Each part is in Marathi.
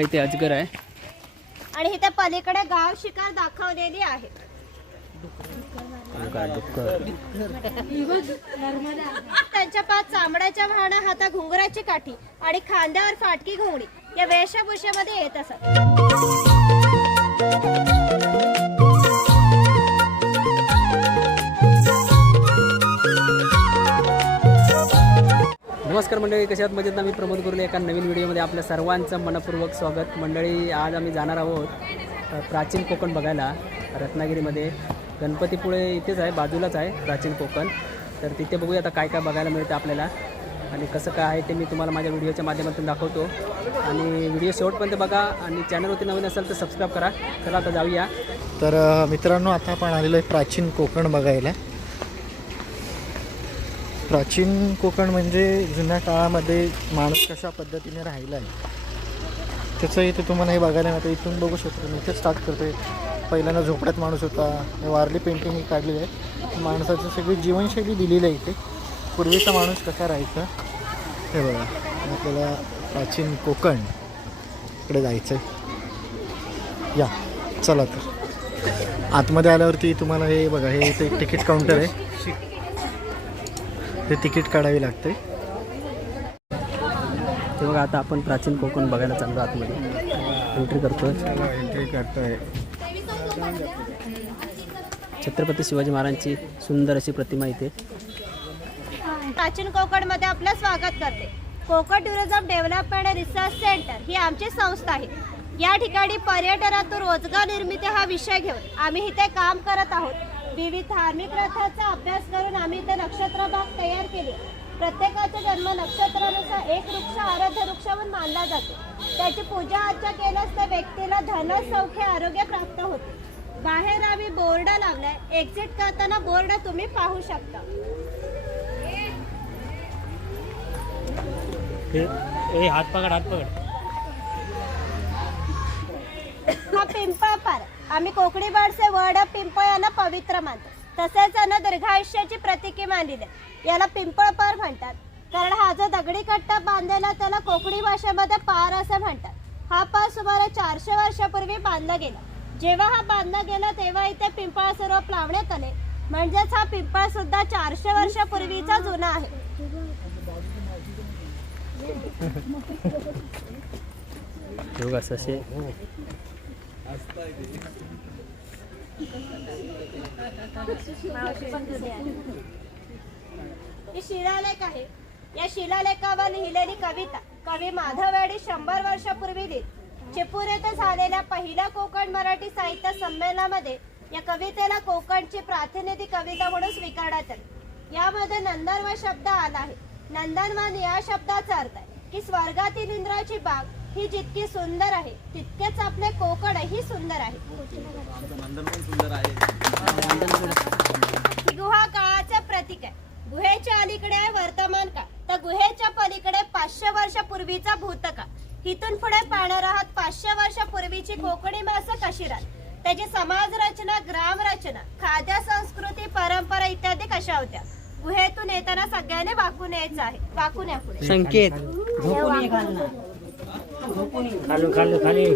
इथे अजगर आहे आणि इथे पलीकडे गाव शिकार दाखवलेली आहे. त्यांच्या पाच चामड्याच्या वाहना, हातात घुंगराची काठी आणि खांद्यावर फाटकी घोंगडी या वेशभूषेमध्ये येत असत. नमस्कार मंडळी, कशात मजेत ना. मी प्रमोद गुरले एका नवीन व्हिडिओमध्ये आपल्या सर्वांचं मनपूर्वक स्वागत. मंडळी, आज आम्ही जाणार आहोत प्राचीन कोकण बघायला. रत्नागिरीमध्ये गणपतीपुळे इथेच आहे, बाजूलाच आहे प्राचीन कोकण. तर तिथे बघूया आता काय काय बघायला मिळतं आपल्याला आणि कसं काय आहे ते मी तुम्हाला माझ्या व्हिडिओच्या माध्यमातून दाखवतो. आणि व्हिडिओ शेवटपर्यंत बघा आणि चॅनलवरती नवीन असेल तर सबस्क्राईब करा. चला आता जाऊया. तर मित्रांनो, आता आपण आलेलो आहे प्राचीन कोकण बघायला. प्राचीन कोकण म्हणजे जुन्या काळामध्ये माणूस कशा पद्धतीने राहिला आहे त्याचं इथे तुम्हाला हे बघायला मिळतं. इथून बघू शकतो मी. इथे स्टार्ट करतो आहे. पहिल्यांदा झोपड्यात माणूस होता. वारली पेंटिंग ही काढलेली आहे. माणसाची सगळी जीवनशैली दिलेली आहे इथे. पूर्वीचा माणूस कसा राहायचा हे बघा. आपल्याला प्राचीन कोकण इकडे जायचं आहे. या चला. तर आतमध्ये आल्यावरती तुम्हाला हे बघा, हे इथे एक तिकीट काउंटर आहे. ते तिकीट काढावी लागते. ते बघा, आता आपण प्राचीन कोकण बघायला चाललो. आतमध्ये एंट्री करतोय. छत्रपती शिवाजी महाराजांची सुंदर अशी प्रतिमा इथे. प्राचीन कोकण मध्ये आपलं स्वागत करते. Konkan tourism development research centre ही आमची संस्था आहे. या ठिकाणी पर्यटनातून रोजगार निर्मिती हा विषय घेऊन आम्ही इथे काम करत आहोत. विविध धार्मिक ग्रंथांचा अभ्यास करून आम्ही इथे नक्षत्र बाग तयार केली. प्रत्येकाचा जन्म नक्षत्रानुसार एक वृक्ष आराध्य वृक्ष म्हणून मानला जातो. त्याची पूजा अर्चा केल्यास त्या व्यक्तीला धन, सौख्य, आरोग्य प्राप्त होते. बाहेर आम्ही बोर्ड लावलाय. एक्झिट करताना बोर्ड तुम्ही पाहू शकता. हात पकड. हा पिंपळ पार. आम्ही कोकणी भाषेत वड पिंपळ यांना पवित्र मानतो. तसेच यांना दीर्घायुष्याची प्रतीके मानलेली. याला पिंपळ पार म्हणतात कारण हा जो दगडी कट्टा बांधलेला त्याला कोकणी भाषेमध्ये पार असं म्हणतात. हा पार सुमारे 400 वर्षापूर्वी बांधला गेला. जेव्हा हा बांधला गेला तेव्हा इथे पिंपळ स्वरूप लावण्यात आले. म्हणजेच हा पिंपळ सुद्धा 400 वर्षापूर्वीचा जुना आहे. शिलालेख आहे. या शिलालेखावर लिहिलेली कविता कवी माधव येडे 100 वर्षापूर्वी लिहिली. चिपळूण येथे झालेल्या पहिल्या कोकण मराठी साहित्य संमेलनामध्ये या कवितेला कोकणची प्रातिनिधिक कविता म्हणून स्वीकारण्यात आली. यामध्ये नंदनवन शब्द आला आहे. नंदनवन या शब्दाचा अर्थ आहे की स्वर्गातील इंद्राची बाग ही जितकी सुंदर आहे तितकेच आपले कोकण ही सुंदर आहे. ही गुहा काळाचे प्रतीक आहे. गुहेच्या अलीकडे आहे वर्तमान काळ, तर गुहेच्या पलीकडे 500 वर्षापूर्वीचा भूतकाळ. इथून पुढे पाहणार आहात 500 वर्षापूर्वीची कोकणी माणसं कशी राहत, त्याची समाज रचना, ग्राम रचना, खाद्य संस्कृती, परंपरा इत्यादी कशा होत्या. गुहेतून येताना सगळ्यांनी वाकून यायचं आहे. वाकून या पुढे. संकेत खाली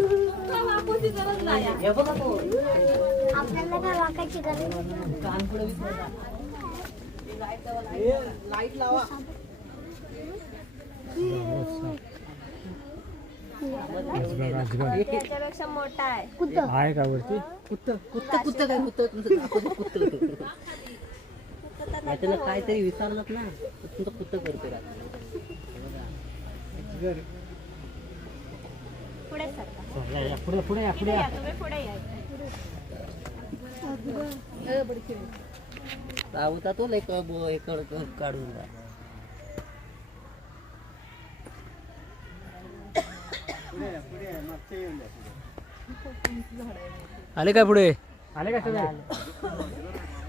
आपल्याला काय वाकायची गरज लाईट लावा. याच्यापेक्षा मोठा आहे का वरती. काहीतरी विचारलं ना, तुमचं कुत्त करते. पुढे सरका. पुढे पुढे या. तो काढून आले काय पुढे आले का सगळे.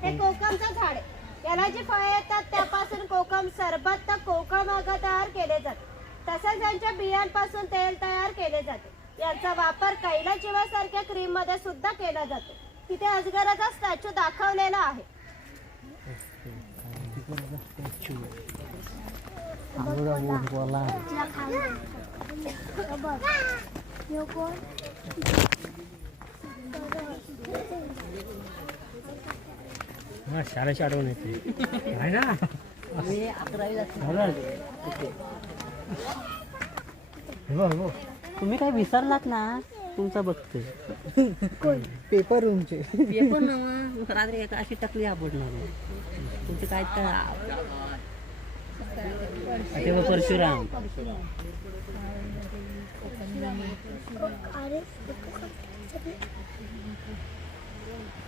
हे कोकमचं झाड आहे. याला जी फळे येतात त्यापासून कोकम सरबत तर कोकम आगा तयार केले जाते. तसेच यांच्या बियांपासून तेल तयार केले जाते. यांचा वापर कैलाचिवासारख्या क्रीम मध्ये सुद्धा केला जातो. तिथे अजगराचा स्टॅच्यू दाखवलेला आहे. शाळेची आठवण येते आहे ना. तुम्ही काय विसरलात ना, तुमचा बघते पेपर रूमचे पेपर ना रात्री अशी टकली आवडणार तुमचं काय तेव्हा परशुराम.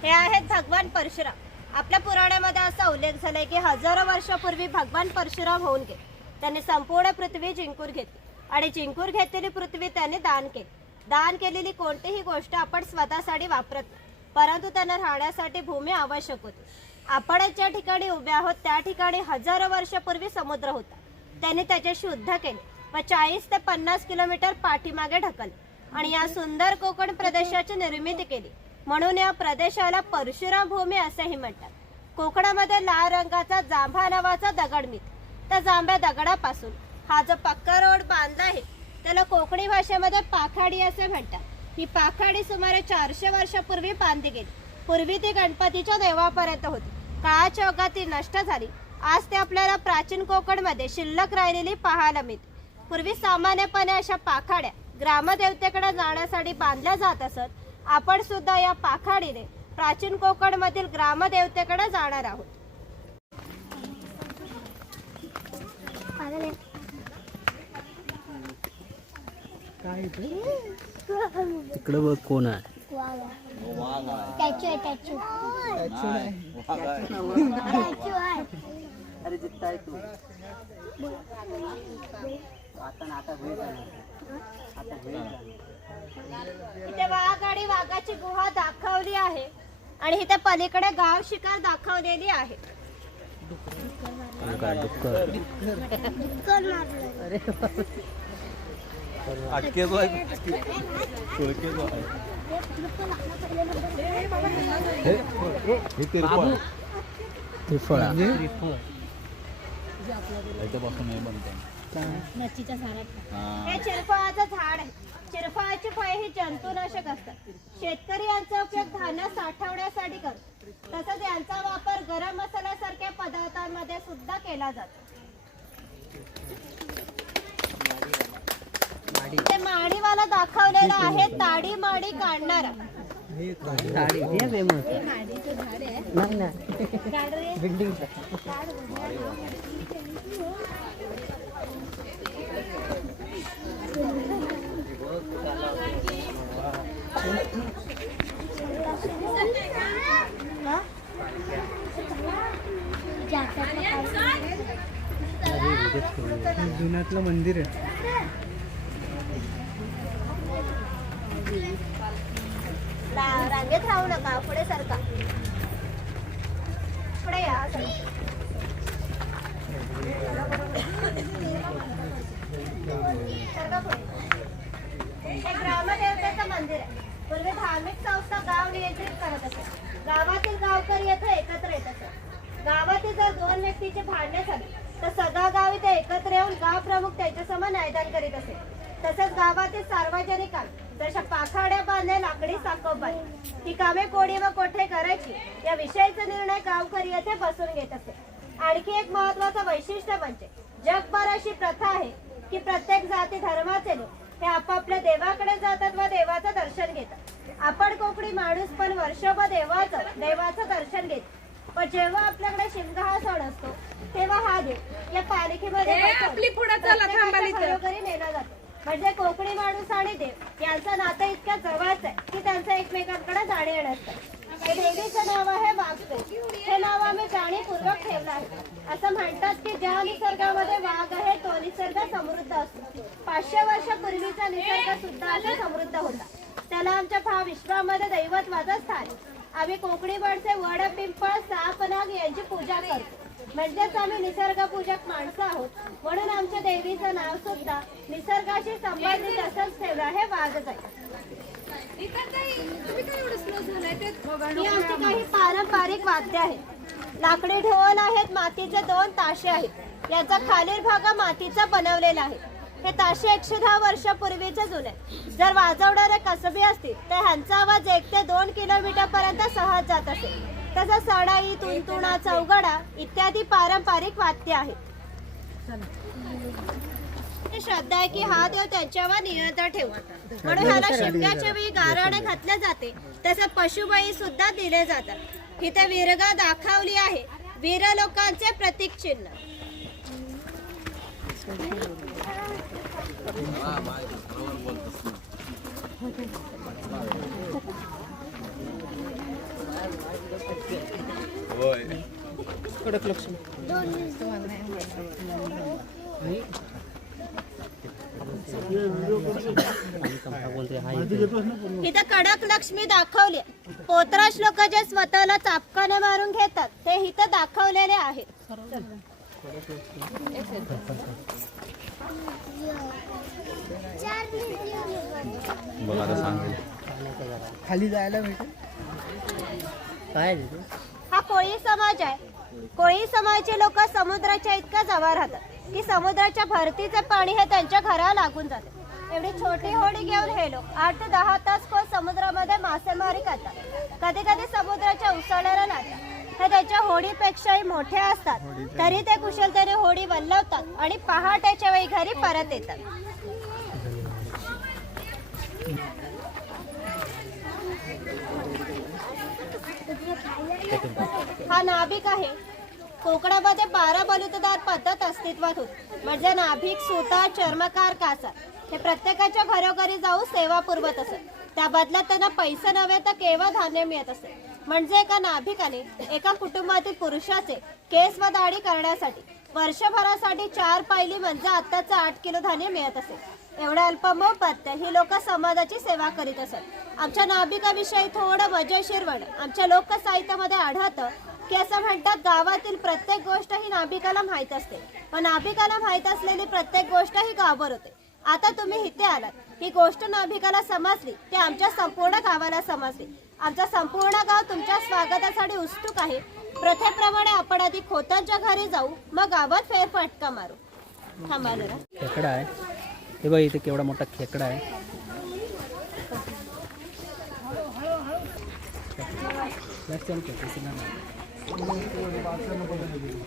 हे आहेत भगवान परशुराम. आपल्या पुराणामध्ये असा उल्लेख झालाय की हजारो वर्षापूर्वी भगवान परशुराम होऊन गेले. त्यांनी संपूर्ण पृथ्वी जिंकून घेतली आणि जिंकून घेतलेली पृथ्वी त्यांनी दान केली. दान केलेली कोणतीही गोष्ट आपण स्वतःसाठी वापरत नाही, परंतु त्यांना राहण्यासाठी भूमी आवश्यक होती. आपण ज्या ठिकाणी उभे आहोत त्या ठिकाणी हजारो वर्षापूर्वी समुद्र होता. त्यांनी त्याचे शुद्ध केले व 40 ते 50 किलोमीटर पाठीमागे ढकलले आणि या सुंदर कोकण प्रदेशाची निर्मिती केली. म्हणून या प्रदेशाला परशुराम भूमी असेही म्हणतात. कोकणामध्ये लाल रंगाचा जांभा नावाचा दगड मिळतो. त्या जांभ्या दगडापासून हा जो पक्का रोड बांधला आहे त्याला कोकणी भाषेमध्ये पाखाडी असे म्हणतात. ही पाखाडी सुमारे 400 वर्षापूर्वी बांधली गेली. पूर्वी ती गणपतीच्या देवापर्यंत होती. काळाच्या ओघात ती नष्ट झाली. आज ते आपल्याला प्राचीन कोकणमध्ये शिल्लक राहिलेली पाहायला मिळते. पूर्वी सामान्यपणे अशा पाखाड्या ग्रामदेवतेकडे जाण्यासाठी बांधल्या जात असत. आपण सुद्धा या पाखाडीने प्राचीन कोकणमधील ग्रामदेवतेकडे जाणार आहोत. काय तिकडे बघ कोण आहे. अरे जित्ता आहे तू आता इथे वाघ आणि वाघाची गुहा दाखवली आहे आणि इथे पलीकडे गाव शिकार दाखवलेली आहे. हे चिरफळाचं झाड आहे. चिरफळाची फळे ही जंतुनाशक असतात. शेतकरी यांचा उपयोग धान्य साठवण्यासाठी करतो. तसंच यांचा वापर गरम मसाल्यासारख्या पदार्थांमध्ये सुद्धा केला जातो. ते माडीवाला दाखवलेला आहे ताडी माडी काढणारा. जुन्यातलं मंदिर आहे. रांगेत राहू नका, पुढे सरका, पुढे या. सरका पुढे. हे ग्रामदेवतेचं मंदिर आहे. पूर्वी धार्मिक संस्था गाव नियंत्रित करत असे. गावातील गावकरी येथे एकत्र येत असत. गावातील जर 2 व्यक्तीचे भांडणे झाले तर सगळा गाव इथे एकत्र येऊन गाव प्रमुख त्यांच्यासमोर न्यायदान करीत असे. तसेच गावातील सार्वजनिक काम जशा पाखाड्या बांधणे, लाकडी साकोबाई ही कामे कोणी व कोठे करायची या विषयीचा निर्णय गावकरी येथे बसून घेत असे. आणखी एक महत्वाचं वैशिष्ट्य म्हणजे जगभर अशी प्रथा आहे की प्रत्येक जाती धर्माचे लोक हे आपापल्या देवाकडे जातात व देवाचं दर्शन घेतात. आपण कोकणी माणूस पण वर्षभर देवाचं दर्शन घेतो. पण जेव्हा आपल्याकडे शिमगा हा सण असतो तेव्हा हा देव या पालखीमध्ये घरोघरी नेला जातो. म्हणजे कोकणी माणूस आणि देव यांचं नातं इतक्या जवळच आहे की त्यांचं एकमेकांकडे जाणे येणं असतं. हे देवीचं नाव आहे वाघ. हे नाव आम्ही जाणीवपूर्वक ठेवलं आहे. असं म्हणतात की ज्या निसर्गामध्ये वाघ आहे तो निसर्ग समृद्ध असतो. 500 वर्षापूर्वीचा निसर्ग सुद्धा असा समृद्ध होता. त्याला आमच्या विश्वामध्ये दैवत्वाचं स्थान. आम्ही कोकणी माणसे वड, पिंपळ, साप, नाग यांची पूजा करतो. म्हणजेच आम्ही निसर्ग पूजक माणसं आहोत. म्हणून आमच्या देवीचं नाव सुद्धा निसर्गाशी संबंधित असंच ठेवलं आहे, वाघच आहे. ही आमची काही पारंपरिक वाद्य आहेत. लाकडी ढोल आहेत. मातीचे 2 ताशे आहेत. याचा खालील भाग मातीचा बनवलेला आहे. हे ताशे 110 वर्षापूर्वीचे जुने. जर वाजवणारे कसबी असतील तर ह्यांचा आवाज 1 ते 2 किलोमीटर पर्यंत सहज जात असेल. तसंच सडाई, तुणतुणा, चौघडा इत्यादी पारंपरिक वाद्य आहेत. श्रद्धा आहे की हा देव त्यांच्यावर नियंत्रण ठेवतो, म्हणून ह्याला शिमग्याच्या वेळी गाराणे घातले जाते. तसंच पशुबळी सुद्धा दिले जातात. इथे वीरगा दाखवली आहे, वीर लोकांचे प्रतीक चिन्ह. कडक लक्ष्मी इथं कडक लक्ष्मी दाखवली. पोतराज लोक जे स्वतःला चापकाने मारून घेतात ते इथं दाखवलेले आहेत. खाली जायला भेटेल काय हा कोळी समाज आहे. कोळी समाजाचे लोक समुद्राच्या इतका जवळ राहतात की समुद्राच्या भरतीचे पाणी हे त्यांच्या घराला लागून जाते. एवढी छोटी होडी घेऊन हे लोक 8 ते 10 तास खोल समुद्रामध्ये मासेमारी करतात. कधी कधी समुद्राच्या उसळ्याला लागतात. हे त्याच्या होडीपेक्षाही मोठे असतात, तरी ते कुशलतेने होडी वल्लवतात आणि पहाटेच्या वेळी घरी परत येतात. हा नाभिक आहे. कोकणामध्ये 12 बलुतेदार पद्धत अस्तित्वात होती. म्हणजे नाभिक, सुतार, चर्मकार, कासार हे प्रत्येकाच्या घरोघरी जाऊन सेवा पुरवत असत. त्या बदल्यात त्यांना पैसे नव्हे तर केवळ धान्य मिळत असे. म्हणजे एका नाभिकाने एका कुटुंबातील पुरुषाचे केस व दाढी करण्यासाठी वर्षभरासाठी 4 पायली म्हणजे आत्ताचं 8 किलो धान्य मिळत असे. एवढ्या अल्प मोबदल्यात ही लोक समाजाची सेवा करीत असत. आमच्या नाभिकाविषयी थोडं मजेशीर वर्णन आमच्या लोकसाहित्यामध्ये आढळतं की असं म्हणतात, गावातील प्रत्येक गोष्ट ही नाभिकाला माहीत असते व नाभिकाला माहीत असलेली प्रत्येक गोष्ट ही गावावर होते. आता तुम्ही इथे आलात, ही गोष्ट नाभिकाला समजली ते आमच्या संपूर्ण गावाला समजली. आमचा संपूर्ण गाव तुमच्या स्वागतासाठी उत्सुक आहे. प्रथेप्रमाणे आपण आधी खोतांच्या घरी जाऊ, मग गावात फेरफटका मारू. थांबा जरा. खेकडा आहे हे बघ, इथे केवढा मोठा खेकडा आहे.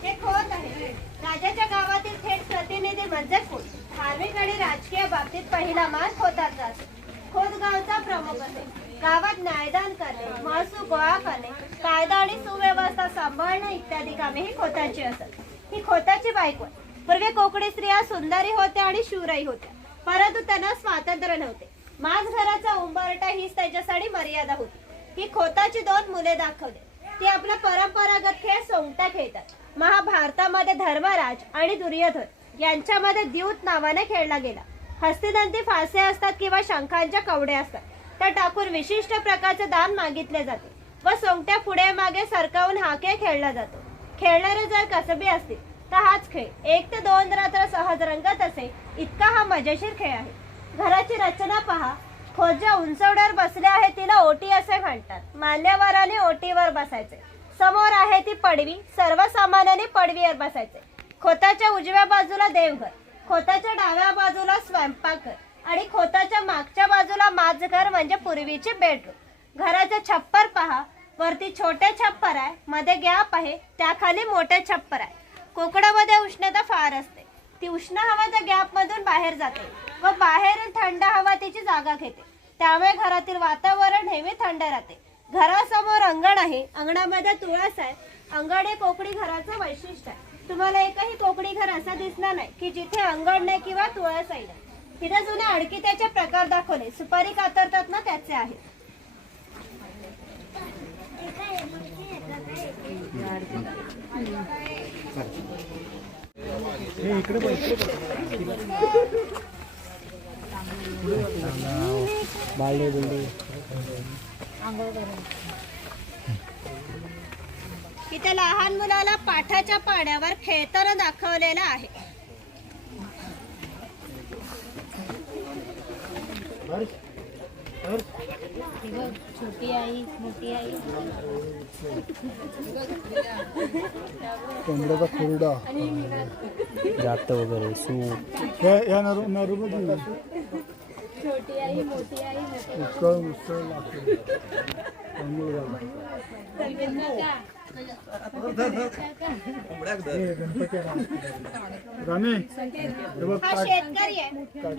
हे खोत आहे. राजाच्या गावातील थेट प्रतिनिधी म्हणजे खोत. धार्मिक आणि राजकीय बाबतीत पहिला मान खोताचा असे. खोत गावचा प्रमुख असे. गावात न्यायदान करणे, महसूल गोळा करणे, कायदा आणि सुव्यवस्था सांभाळणे इत्यादी कामे ही खोतांची असत. ही खोताची बायको. पूर्वी कोकणी स्त्रिया सुंदरी होत्या आणि शूरही होत्या, परंतु त्यांना स्वातंत्र्य नव्हते. माझ घराचा उंबरठा हीच त्यांच्यासाठी मर्यादा होती. ही खोताची 2 मुले दाखवली. ती आपला परंपरागत खेळ सोंगटा खेळतात. महाभारतामध्ये धर्मराज आणि दुर्योधन यांच्यामध्ये द्यूत नावाने खेळला गेला. हस्तिदंती फासे असतात किंवा शंखांच्या कवड्या असतात. त्या टाकून विशिष्ट प्रकारचे दान मागितले जाते व सोंगट्या पुढे मागे सरकावून हा खेळ खेळला जातो. खेळणारे जर कसबी असतील तर हाच खेळ 1 ते 2 रात्र सहज रंगत असे इतका हा मजेशीर खेळ आहे. घराची रचना पहा. खोत ज्या उंचवड्यावर बसले आहे तिला ओटी असे म्हणतात. मान्यवराने ओटीवर बसायचे. समोर आहे ती पडवी. सर्वसामान्यांनी पडवीवर बसायचे. खोताच्या उजव्या बाजूला देवघर, खोताच्या डाव्या बाजूला स्वयंपाकघर आणि खोताच्या मागच्या बाजूला माझघर म्हणजे पूर्वीचे बेडरूम. घराचे छप्पर पहा. वरती छोटे छप्पर आहे, मध्ये गॅप आहे, त्याखाली मोठे छप्पर आहे. कोकणामध्ये उष्णता फार असते. ती उष्ण हवा त्या गॅप मधून बाहेर जाते व बाहेरील थंड हवा तिची जागा घेते. त्यामुळे घरातील वातावरण नेहमी थंड राहते. घरासमोर अंगण आहे. अंगणामध्ये तुळस आहे. अंगण हे कोकणी घराचं वैशिष्ट्य आहे. तुम्हाला एकही कोकणी घर असं दिसणार नाही की जिथे अंगण नाही किंवा तुळस नाही. तिथे जुने अडकित्याचे प्रकार दाखवले. सुपारी कातरतात ना त्याचे आहेत. बालडे बिल्डे इथे लहान मुलाला पाठाच्या पाण्यावर खेळताना दाखवलेलं आहे. छोटी आई मोठी आई कोंबड्याचा खुरडा जात वगैरे सूप या नरूमध्ये छोटी आई मोठी आई उसळ उसळ लागते हा शेतकरी आहे.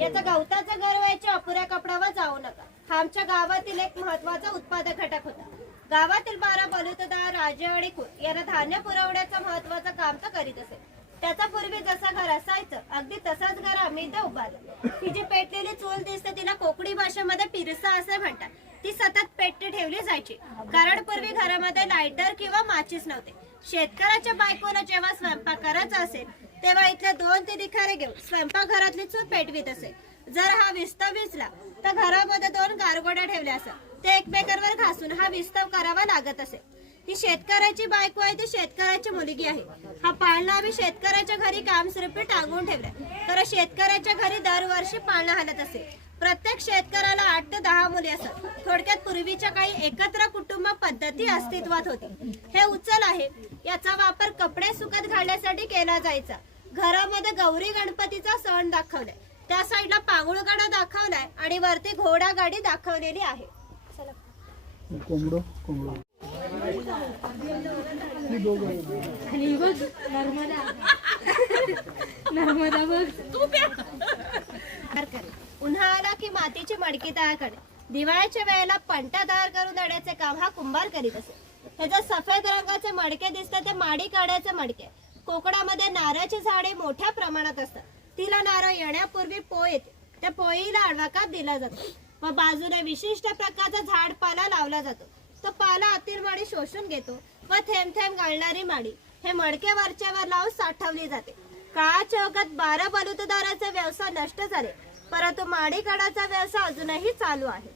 याचा गवताचं घर व्हायच्या अपुऱ्या कपड्यावर जाऊ नका. हा आमच्या गावातील एक महत्वाचा उत्पादक घटक होता. गावातील 12 बलुतेदार राजे आणि खून यांना धान्य पुरवण्याचं महत्वाचं काम तर करीत असे. त्याचा पूर्वी जसं घर असायचं अगदी तसंच घर आम्ही इथं उभारलं. ही जी पेटलेली चूल दिसते तिला कोकणी भाषेमध्ये पिरसा असे म्हणतात. ती सतत पेटती ठेवली जायची कारण पूर्वी घरामध्ये लायटर किंवा माचीस नव्हते. शेतकऱ्याच्या बायकोला जेव्हा स्वयंपाक करायचा असेल तेव्हा इथले 2 निखारे घेऊन स्वयंपाकघरातली चूल पेटवीत असे. जर हा विस्तव विजला तर घरामध्ये 2 गारगोड्या ठेवल्या असत. ते एकमेकांवर घासून हा विस्तव करावा लागत असे. ही शेतकऱ्याची बायको आहे, ती शेतकऱ्याची मुलगी आहे. हा पाळणा आम्ही शेतकऱ्याच्या घरी कायमस्वरूपी टांगून ठेवलाय. तर शेतकऱ्याच्या घरी दरवर्षी पाळणा हलत असे. प्रत्येक शेतकऱ्याला 8 ते 10 मुली असत. थोडक्यात पूर्वीच्या काही एकत्र कुटुंब पद्धती अस्तित्वात होती. हे उचल आहे, याचा वापर कपडे सुकत घालण्यासाठी केला जायचा. घरामध्ये गौरी गणपतीचा सण दाखवलाय. त्या साईडला पांगुळगाडा दाखवलाय आणि वरती घोडा गाडी दाखवलेली आहे. कोंबडो कोंबडो उन्हाळ्याला की मातीची मडकी तयार करणे, दिवाळीच्या वेळेला पंटा तयार करून देण्याचे काम हा कुंभार करीत असे. हे जे सफेद रंगाचे मडके दिसतात ते माडी काढायचे मडके. कोकणामध्ये नारळाची झाडे मोठ्या प्रमाणात असतात. तिला नारळ येण्यापूर्वी पोळ येते. त्या पोळीला आडवाकात दिला जातो व बाजूने विशिष्ट प्रकारचा झाडपाला लावला जातो. तो पाला आतील माडी शोषून घेतो व थेंब थेंब गाळणारी माडी हे मडके वरच्यावर लावून साठवली जाते. काळाच्या ओघात 12 बलुतेदाराचे व्यवसाय नष्ट झाले, परंतु माडी काढाचा व्यवसाय अजूनही चालू आहे.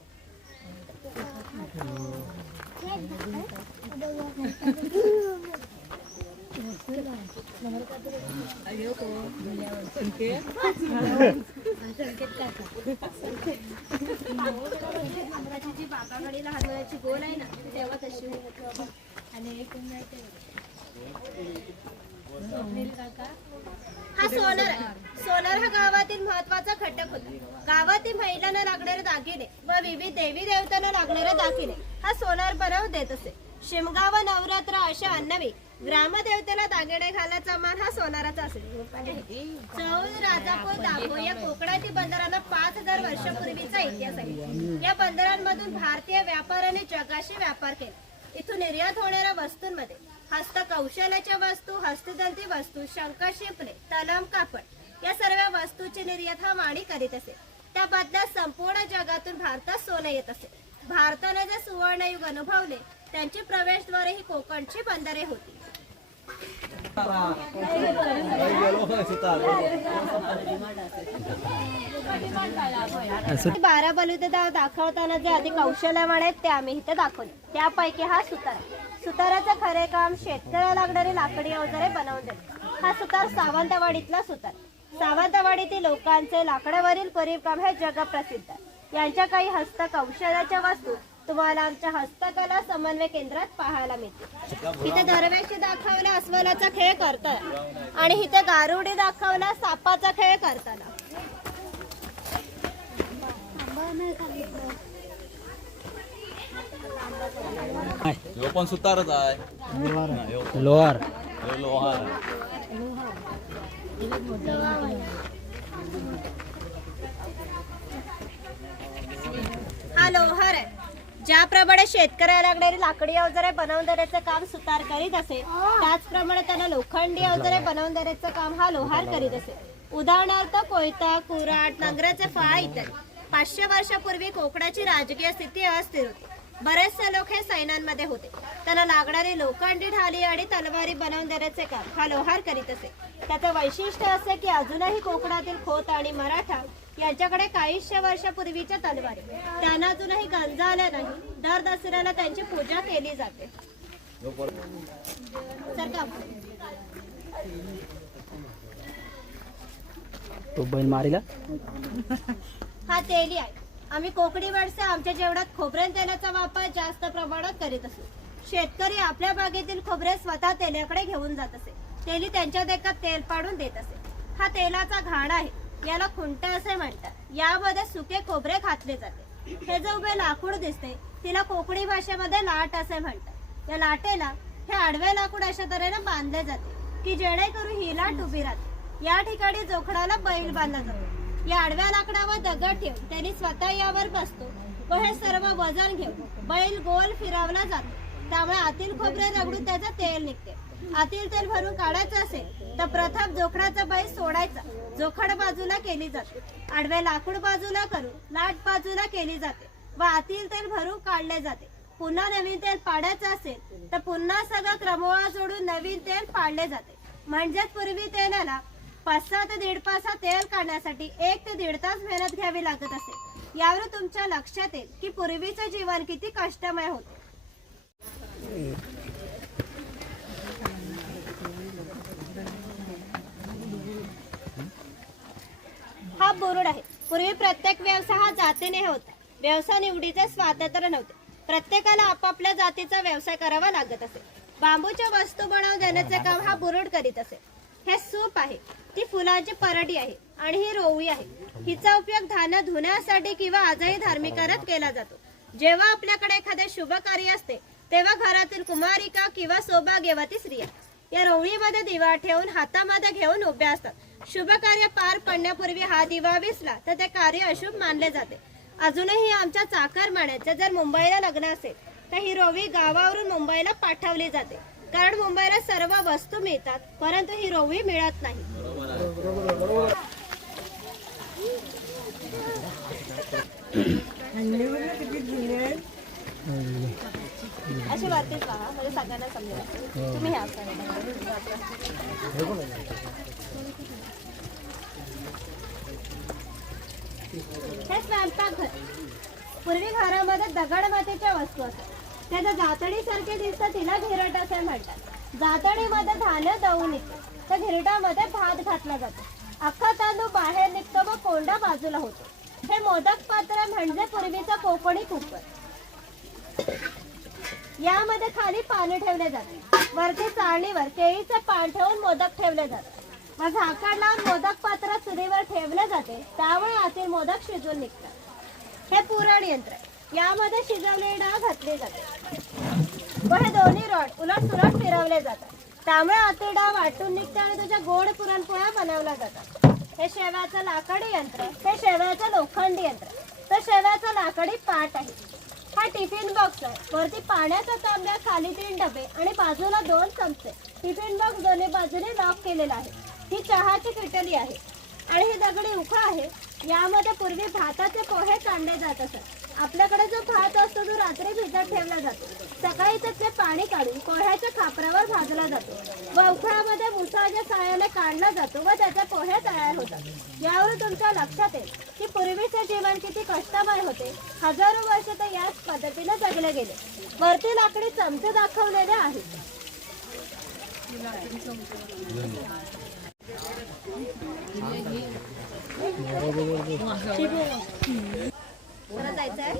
जी बाबाकडे लहान मुलाची गोल आहे ना तेव्हा तशी हा सोनार आहे. सोनार हा गावातील महत्वाचा घटक होता. गावातील महिलांना लागणारे दागिने व विविध देवी देवतांना लागणारे दागिने हा सोनार बनवून देत असे. शिमगा व नवरात्र अशा अन्नवी ग्रामदेवतेला दागिने घालण्याचा मान हा सोनाराचा असेल. चौल, राजापूर, दाभो या कोकणातील बंदरांना 5000 वर्षापूर्वीचा इतिहास आहे. या बंदरांमधून भारतीय व्यापाऱ्यांनी जगाशी व्यापार केला. इथून निर्यात होणाऱ्या वस्तूंमध्ये हस्तकौशल्याच्या वस्तू, हस्तदंती वस्तू, शंख शिंपले, तलम कापड या सर्व वस्तूची निर्यात हा वाणी करीत असे. त्या बदल्यात संपूर्ण जगातून भारतात सोने येत असे. भारताने जे सुवर्णयुग अनुभवले त्यांची प्रवेशद्वारे ही कोकणची बंदरे होती. 12 बलुतेदार दाखवताना जे आधी कौशल्यवान आहेत ते आम्ही इथे दाखवले. त्यापैकी हा सुतार. सुताराचं खरे काम शेतकऱ्याला लागणारी लाकडी अवजारे बनवून देणे. हा सुतार सावंतवाडीतला सुतार. सावंतवाडीतील लोकांचे लाकडावरील कोरीव काम हे जगप्रसिद्ध आहे. यांच्या काही हस्तकौशल्याच्या वस्तू तुम्हाला आमच्या हस्तकला समन्वय केंद्रात पाहायला मिळते. इथे दरवेशी दाखवला अस्वलाचा खेळ करताना आणि इथे गारुडी दाखवला सापाचा खेळ करताना. ह्यो पण सुतारच आहे. लोहार ह्यो लोहार. हा लोहार आहे. ज्याप्रमाणे शेतकऱ्याला लागणारी लाकडी अवजारे बनवून देण्याचं काम सुतार करीत असे, त्याचप्रमाणे त्यांना लोखंडी अवजारे बनवून देण्याचं काम हा लोहार करीत असे. उदाहरणार्थ कोयता, कुऱ्हाड, नांगराचे फाळ इत्यादी. 500 वर्षापूर्वी कोकणाची राजकीय स्थिती अस्थिर होती. बरेचसे लोक हे सैन्यांमध्ये होते. त्यांना लागणारी लोखंडी ढाली आणि तलवारी बनवून देण्याचे काम हा लोहार करीत असे. त्याचं वैशिष्ट्य असे की अजूनही कोकणातील खोत आणि मराठा यांच्याकडे काहीशे वर्षापूर्वीच्या तलवारी. त्यांना अजूनही गंज आल्या नाही. दर दसऱ्याला त्यांची पूजा केली जाते. तो बैल मारीला हा तेली आहे. आम्ही कोकणी माणसे आमच्या जेवणात खोबरेल तेलाचा वापर जास्त प्रमाणात करीत असतो. शेतकरी आपल्या बागेतील खोबरे स्वतः तेलाकडे घेऊन जात असे. तेली त्यांच्या देकात तेल पाडून देत असे. हा तेलाचा घाण आहे. याला खुंट असे म्हणतात. यामध्ये सुके खोबरे घातले जाते. हे जे उभे लाकूड दिसते तिला कोकणी भाषेमध्ये लाट असे म्हणतात. या लाटेला हे आडवे लाकूड अशा तऱ्हेने बांधले जाते की जेणेकरून ही लाट उभी राहते. या ठिकाणी जोखडाला बैल बांधला जातो. या आडव्या लाकडावर दगड ठेवून त्यांनी स्वतः यावर बसतो व हे सर्व वजन घेऊन बैल गोल फिरवला जातो. त्यामुळे आतील खोबरे रगडून त्याचं तेल निघते. आतील तेल भरून काढायचं असेल तर प्रथम जोखडाचा बैल सोडायचा. जोखड बाजूला केली जाते. आडवे लाकूड बाजूला करून लाट बाजूला केली जाते व आतील तेल भरून काढले जाते. पुन्हा नवीन तेल पाडायचं असेल तर पुन्हा सगळं क्रमवार जोडून नवीन तेल पाडले जाते. म्हणजेच पूर्वी तेलाला 5 ते 1.5 तास तेल काढण्यासाठी 1 ते 1.5 तास मेहनत घ्यावी लागत असे. यावर तुमच्या लक्षात येईल की पूर्वीचं जीवन किती कष्टमय होते. हा बुरुड आहे. पूर्वी प्रत्येक व्यवसाय हा जातीने होता. व्यवसाय निवडीचे स्वातंत्र्य नव्हते. प्रत्येकाला आपापल्या जातीचा व्यवसाय करावा लागत असे. बांबूच्या वस्तू बनवून देण्याचे काम हा बुरुड करीत असे. हे सूप आहे. ती फुलांची परडी आहे आणि ही रोवळी आहे. हिचा उपयोग धान्य धुण्यासाठी किंवा आजही धार्मिक कार्यात केला जातो. जेव्हा आपल्याकडे एखादे शुभ कार्य असते तेव्हा घरातील कुमारिका किंवा सौभाग्यवती स्त्रिया या रोवळीमध्ये दिवा ठेवून हातामध्ये घेऊन उभ्या असतात. शुभ कार्य पार पडण्यापूर्वी हा दिवा विसला तर ते कार्य अशुभ मानले जाते. अजूनही आमच्या चाकरमान्याचे जर मुंबईला लग्न असेल तर ही रोवळी गावावरून मुंबईला पाठवली जाते. कारण मुंबईला सर्व वस्तू मिळतात परंतु ही रोवळी मिळत नाही. अशी वरतीच पहा म्हणजे सगळ्यांना समजेल. तुम्ही ह्या हे स्वयंपाकघर. पूर्वी घरामध्ये दगड मातीच्या वस्तू असतात. त्याच्या जातडीसारखे दिसतं तिला घिरट असे म्हणतात. जातडीमध्ये धान्य दळून निघते. त्या घिरटामध्ये भात घातला जातो. अख्खा तांदूळ बाहेर निघतो व कोंडा बाजूला होतो. हे मोदक पात्र म्हणजे पूर्वीचं कोकणी कुकर. यामध्ये खाली पाणी ठेवले जाते. वरती चाळणीवर केळीचे पान ठेवून मोदक ठेवले जातात व झाकण लावून मोदक पात्र चुलीवर ठेवले जाते. त्यामुळे आतील मोदक शिजून निघतात. हे पुरण यंत्र. यामध्ये शिजवलेली डाळ घातली जाते व हे दोन्ही रॉड उलट सुलट फिरवले जातात. त्यामुळे आतील डाळ वाटून निघते आणि तुझ्या गोड पुरणपोळ्या बनवल्या जातात. हे शेवयाचं लाकडी यंत्र. हे शेवयाचं लोखंडी यंत्र. तर शेवयाचं लाकडी पाट आहे. हा टिफिन बॉक्स आहे. वरती पाण्याचा तांब्या, खाली 3 डबे आणि बाजूला 2 चमचे. टिफिन बॉक्स दोन्ही बाजूने लॉक केलेला आहे. ही चहाची किटली आहे आणि ही दगडी उखळा आहे. यामध्ये पूर्वी भाताचे पोहे काढले जात असत. आपल्याकडे जो भात असतो तो रात्री भिजत ठेवला जातो. सकाळी त्याचे पाणी काढून पोह्याच्या खापरावर भाजला जातो व उखळामध्ये मुसाच्या साहाय्याने काढला जातो व त्याचे पोहे तयार होतात. यावरून तुमच्या लक्षात येईल की पूर्वीचे जीवन किती कष्टमय होते. हजारो वर्ष ते याच पद्धतीने जगले गेले. वरती लाकडी चमचे दाखवलेले आहेत. मला जायचंय.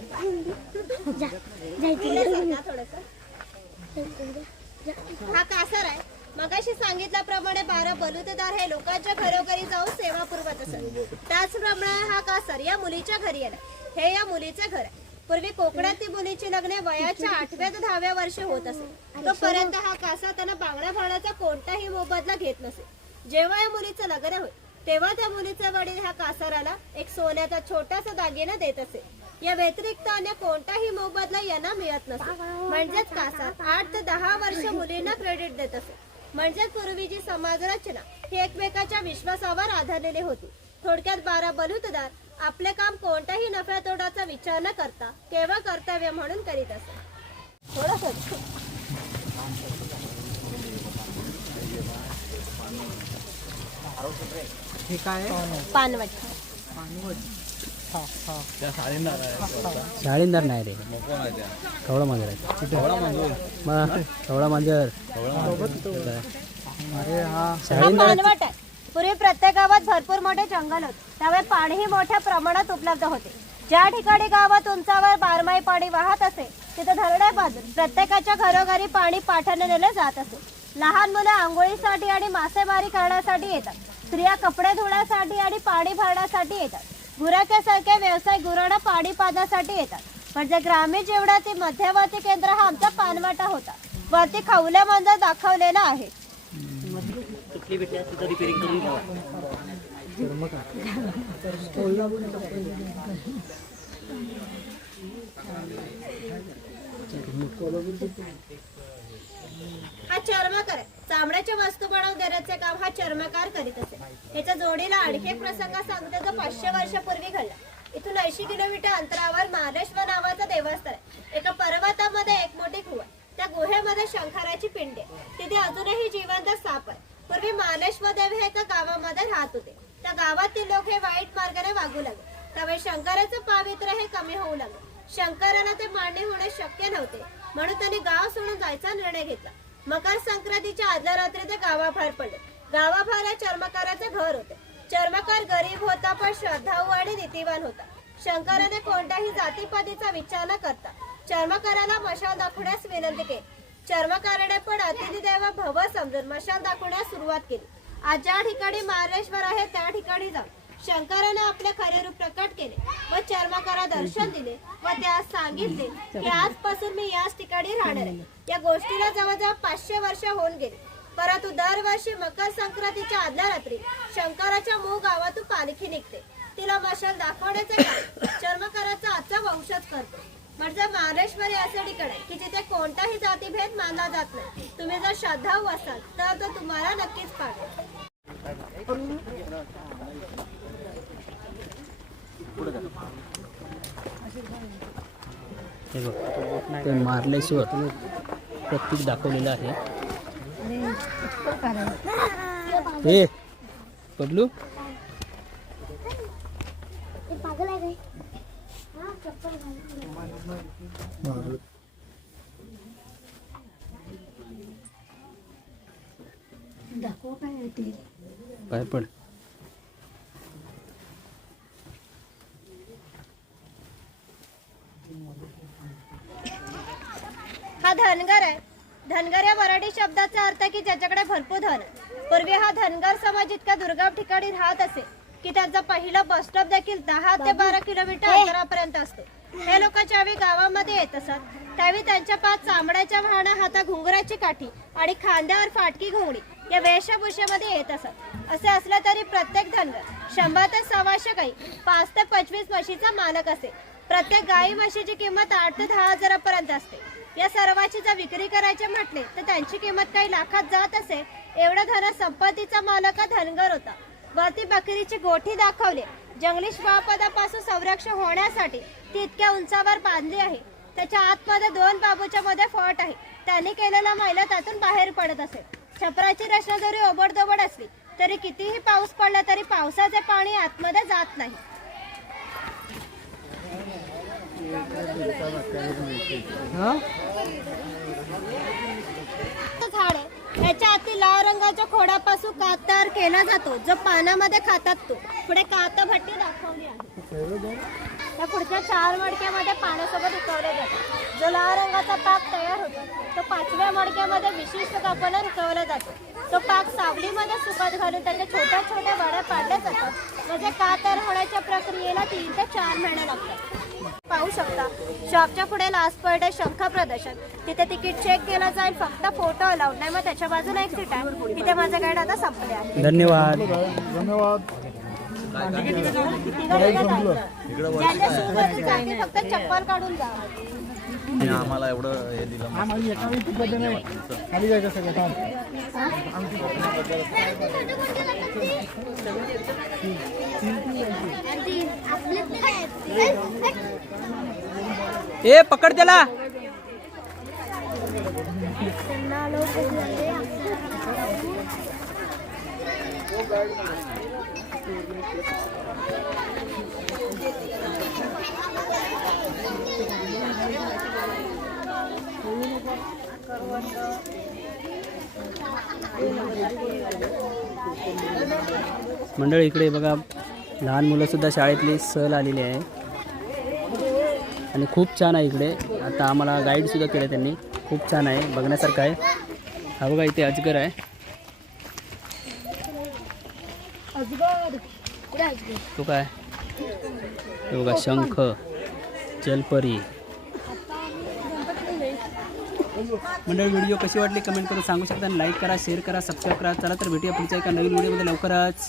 हा कासर आहे. मगाशी सांगितल्याप्रमाणे 12 बलुतेदार हे लोकांच्या घरोघरी जाऊन सेवा पुरवत असत. त्याचप्रमाणे हा कासर या मुलीच्या घरी आला. हे या मुलीचे घर आहे. पूर्वी कोकणातील मुलीची लग्ने वयाच्या 8व्या ते 10व्या वर्षी होत असे. तोपर्यंत हा कासर त्यांना बांगड्या भाड्याचा कोणताही मोबदला घेत नसे. जेव्हा या मुलीचं लग्न होईल तेव्हा त्या मुलीचे वडील ह्या कासाराला एक सोन्याचा छोटासा दागिना देत असे. या व्यतिरिक्त अन्य कोणताही मोबदला यांना मिळत नसे. म्हणजेच कासार 8 ते 10 वर्ष मुलींना क्रेडिट देत असे. म्हणजेच पूर्वीची समाज रचना ही एकमेकाच्या विश्वासावर आधारलेली होती. थोडक्यात 12 बलुतेदार आपले काम कोणत्याही नफ्या तोटाचा विचार न करता केवळ कर्तव्य म्हणून करीत असे. हे काय पानवट. त्या साडींदार आहे. शाळींदार नाही रे. नको नाही त्या. कवळा मांजर आहे. एवढा मंजूर. कवळा मांजर. अरे हा हा पानवट आहे. पूर्वी प्रत्येक गावात भरपूर मोठे जंगल होते. त्यामुळे पाणीही मोठ्या प्रमाणात उपलब्ध होते. ज्या ठिकाणी गावात उंचावर बारमाही पाणी वाहत असे तिथे धरणे बांधून प्रत्येकाच्या घरोघरी पाणी पाठवणे नेले जात असे. लहान मुलं आंघोळीसाठी आणि मासेमारी करण्यासाठी येतात. स्त्रिया कपडे धुण्यासाठी आणि पाणी भरण्यासाठी येतात. गुराख्यासारखे व्यवसाय गुरांना पाणी पाजण्यासाठी येतात. म्हणजे ग्रामीण जीवनातील मध्यवर्ती केंद्र हा आमचा पानवाटा होता. वरती खवले मंदिर दाखवलेला आहे. हा चर्मकार आहे. चामड्याच्या वस्तू बनवून देण्याचे काम हा चर्मकार करीत असे. याच्या जोडीला आणखी एक प्रसंग सांगतो जो 500 वर्षापूर्वी घडला. इथून 80 किलोमीटर अंतरावर महालेश्वर नावाचं देवस्थान आहे. एका पर्वतामध्ये एक मोठी गुहा आहे. त्या गुहेमध्ये शंकराची पिंड आहे. तिथे अजूनही जिवंत साप आहे. पूर्वी महालेश्वर देव हे एका गावामध्ये राहत होते. त्या गावातील लोक हे वाईट मार्गाने वागू लागले. त्यामुळे शंकराचं पावित्र्य हे कमी होऊ लागलं. शंकराला ते मान्य होणे शक्य नव्हते म्हणून त्यांनी गाव सोडून जायचा निर्णय घेतला. मकर संक्रांतीच्या आदल्या रात्री ते गावाबाहेर पडले. गावाबाहेर चर्मकाराचे घर होते. चर्मकार गरीब होता पण श्रद्धाळू आणि नीतिवान होता. शंकराने कोणत्याही जातीपातीचा विचार न करता चर्मकाराला मशाल दाखवण्यास विनंती केली. चर्मकाराने पण अतिथी देव भव समजून मशाल दाखवण्यास सुरुवात केली. आज ज्या ठिकाणी महालेश्वर आहे त्या ठिकाणी जाऊन शंकराने आपले खरे रूप प्रकट केले व चर्मकारा दर्शन दिले व त्यास सांगितले की आजपासून मी याच ठिकाणी राहणार आहे. या गोष्टीला जवळजवळ 500 वर्ष होऊन गेली. परंतु दरवर्षी मकर संक्रांतीच्या आदल्या रात्री शंकराच्या मूळ गावातून पालखी निघते. तिला मशाल दाखवण्याचे काम चर्मकाराचा आजचा वंशज करतो. म्हणजे महालेश्वरी असे ठिकाण आहे की जिथे कोणताही जातीभेद मानला जात नाही. तुम्ही जर श्रद्धाळू असाल तर तो तुम्हाला नक्कीच पावेल. हे बघ ते मार्लेश्वर प्रतीक दाखवलेलं आहे. हे पडलू काय पड हा धनगर आहे. धनगर या मराठी शब्दाचा अर्थ की ज्याच्याकडे भरपूर धन आहे. पूर्वी हा धनगर समाज इतक्या दुर्गम ठिकाणी राहत असे की त्यांचा पहिला बस स्टॉप देखील 10 ते 12 किलोमीटर अंतरापर्यंत असतो. हे लोक ज्यावेळी गावामध्ये येत असत त्यावेळी त्यांच्या पायात चामड्याच्या वाहना, हातात घुंगराची काठी आणि खांद्यावर फाटकी घोंगडी या वेशभूषेमध्ये येत असत. असे असले तरी प्रत्येक धनगर 100 ते 125 गाई, 5 ते 25 म्हशीचा मालक असे. प्रत्येक गाई म्हशीची किंमत 8 ते 10 हजारापर्यंत असते. या सर्वाची जर विक्री करायचे म्हटले तर त्यांची किंमत काही लाखात जात असे. एवढा धन संपत्तीचा मालक धनगर होता. वरती बकरीची गोठी दाखवली. जंगली श्वापदापासून संरक्षण होण्यासाठी ती इतक्या उंचावर बांधली आहे. त्याच्या आतमध्ये 2 बाबूच्या मध्ये फॉट आहे. त्यांनी केलेला मैला त्यातून बाहेर पडत असे. छपराची रचना जरी ओबडधोबड असली तरी कितीही पाऊस पडला तरी पावसाचे पाणी आतमध्ये जात नाही. झाड आहे. ह्याच्या आतील लाल रंगाच्या खोडापासून कात तयार केला जातो जो पानामध्ये खातात. तो पुढे कात भट्टी दाखवली आहे. त्या पुढच्या 4 मडक्यामध्ये पाण्यासोबत उकळले जातात. जो लाल रंगाचा पाक तयार होतो तो 5व्या मडक्यामध्ये विशिष्ट तापमानावर उकळला जातो. तो पाक सावलीमध्ये सुकत घालून त्याच्या छोट्या छोट्या वड्या पाडल्या जातात. म्हणजे कात तयार होण्याच्या प्रक्रियेला 3 ते 4 महिने लागतात. पाहू शकता शॉपच्या पुढे लास्ट पॉइंट आहे शंख प्रदर्शन. तिथे तिकीट चेक केलं जाईल. फक्त फोटो अलाउड नाही. मग त्याच्या बाजूला एक सीट आहे. तिथे माझं गाईड आता संपले आहे. धन्यवाद. फक्त चप्पल काढून जा. आम्हाला एवढं हे दिलं. ए पकड त्याला. मंडळी इकडे बघा लहान मुलं सुद्धा शाळेतली सहल आलेली आहे. आणि खूप छान आहे इकडे. आता आम्हाला गाईडसुद्धा केलं त्यांनी. खूप छान आहे, बघण्यासारखं आहे. हा बघा इथे अजगर आहे. तो काय, हे बघा शंख, जलपरी. मंडळी व्हिडिओ कशी वाटली कमेंट करून सांगू शकता. लाईक करा, शेअर करा, सबस्क्राईब करा. चला तर भेटूया पुढच्या एका नवीन व्हिडिओमध्ये लवकरच.